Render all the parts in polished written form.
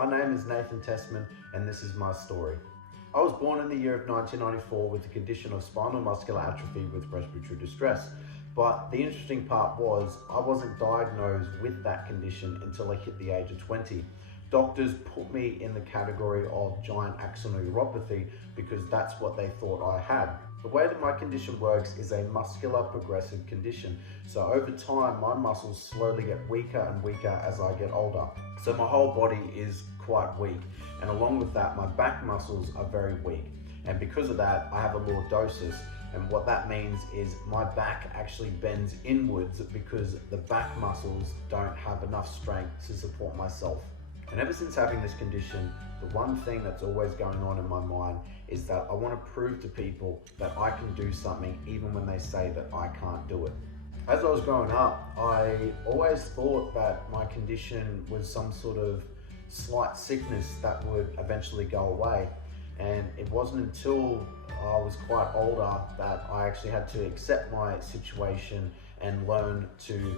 My name is Nathan Tessman and this is my story. I was born in the year of 1994 with the condition of spinal muscular atrophy with respiratory distress. But the interesting part was I wasn't diagnosed with that condition until I hit the age of 20. Doctors put me in the category of giant axonal neuropathy because that's what they thought I had. The way that my condition works is a muscular progressive condition. So over time, my muscles slowly get weaker and weaker as I get older. So my whole body is quite weak. And along with that, my back muscles are very weak. And because of that, I have a lordosis. And what that means is my back actually bends inwards because the back muscles don't have enough strength to support myself. And ever since having this condition, the one thing that's always going on in my mind is that I want to prove to people that I can do something even when they say that I can't do it. As I was growing up, I always thought that my condition was some sort of slight sickness that would eventually go away. And it wasn't until I was quite older that I actually had to accept my situation and learn to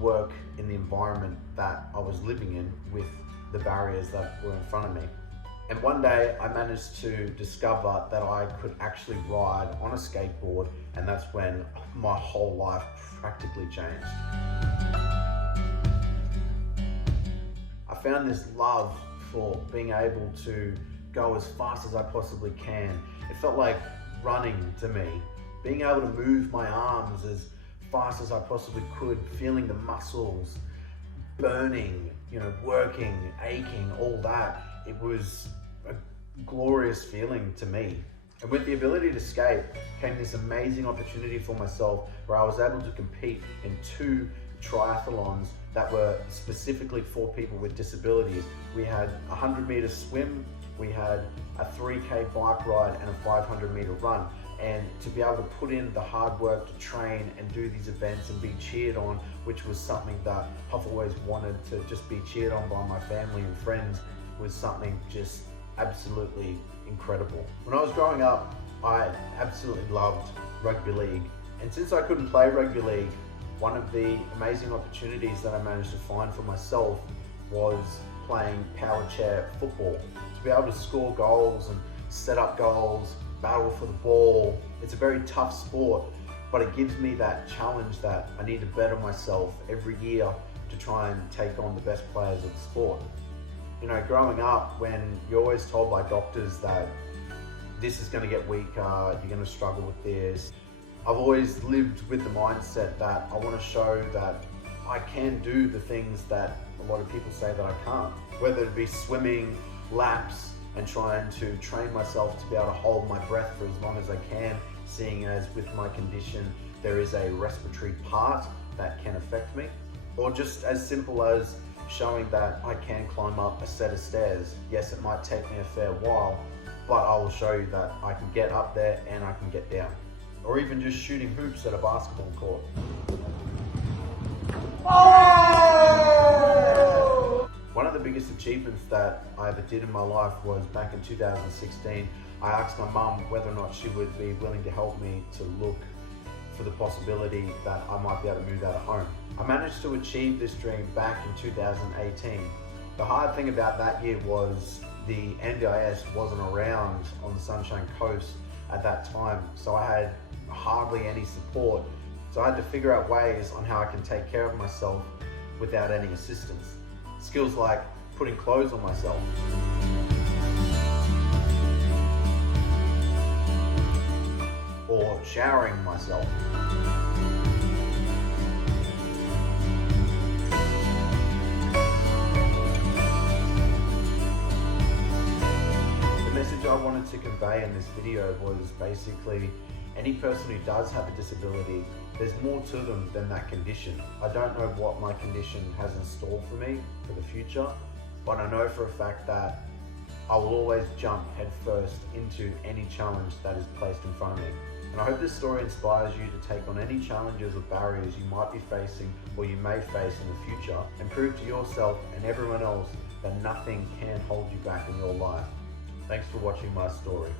work in the environment that I was living in with the barriers that were in front of me. And one day I managed to discover that I could actually ride on a skateboard, and that's when my whole life practically changed. I found this love for being able to go as fast as I possibly can. It felt like running to me. Being able to move my arms as fast as I possibly could, feeling the muscles burning, working, aching, all that. It was a glorious feeling to me. And with the ability to skate came this amazing opportunity for myself where I was able to compete in 2 triathlons that were specifically for people with disabilities. We had a 100-meter swim, we had a 3K bike ride and a 500-meter run. And to be able to put in the hard work to train and do these events and be cheered on, which was something that I've always wanted to just be cheered on by my family and friends, was something just absolutely incredible. When I was growing up, I absolutely loved rugby league. And since I couldn't play rugby league, one of the amazing opportunities that I managed to find for myself was playing power chair football. To be able to score goals and set up goals, battle for the ball. It's a very tough sport, but it gives me that challenge that I need to better myself every year to try and take on the best players of the sport. Growing up, when you're always told by doctors that this is going to get weaker, you're going to struggle with this, I've always lived with the mindset that I want to show that I can do the things that a lot of people say that I can't. Whether it be swimming, laps, and trying to train myself to be able to hold my breath for as long as I can, seeing as with my condition there is a respiratory part that can affect me. Or just as simple as showing that I can climb up a set of stairs. Yes, it might take me a fair while, but I will show you that I can get up there and I can get down. Or even just shooting hoops at a basketball court. One of the biggest achievements that I ever did in my life was back in 2016. I asked my mum whether or not she would be willing to help me to look for the possibility that I might be able to move out of home. I managed to achieve this dream back in 2018. The hard thing about that year was the NDIS wasn't around on the Sunshine Coast at that time, so I had hardly any support. So I had to figure out ways on how I can take care of myself without any assistance. Skills like putting clothes on myself, or showering myself. The message I wanted to convey in this video was basically any person who does have a disability, there's more to them than that condition. I don't know what my condition has in store for me for the future, but I know for a fact that I will always jump headfirst into any challenge that is placed in front of me. And I hope this story inspires you to take on any challenges or barriers you might be facing or you may face in the future, and prove to yourself and everyone else that nothing can hold you back in your life. Thanks for watching my story.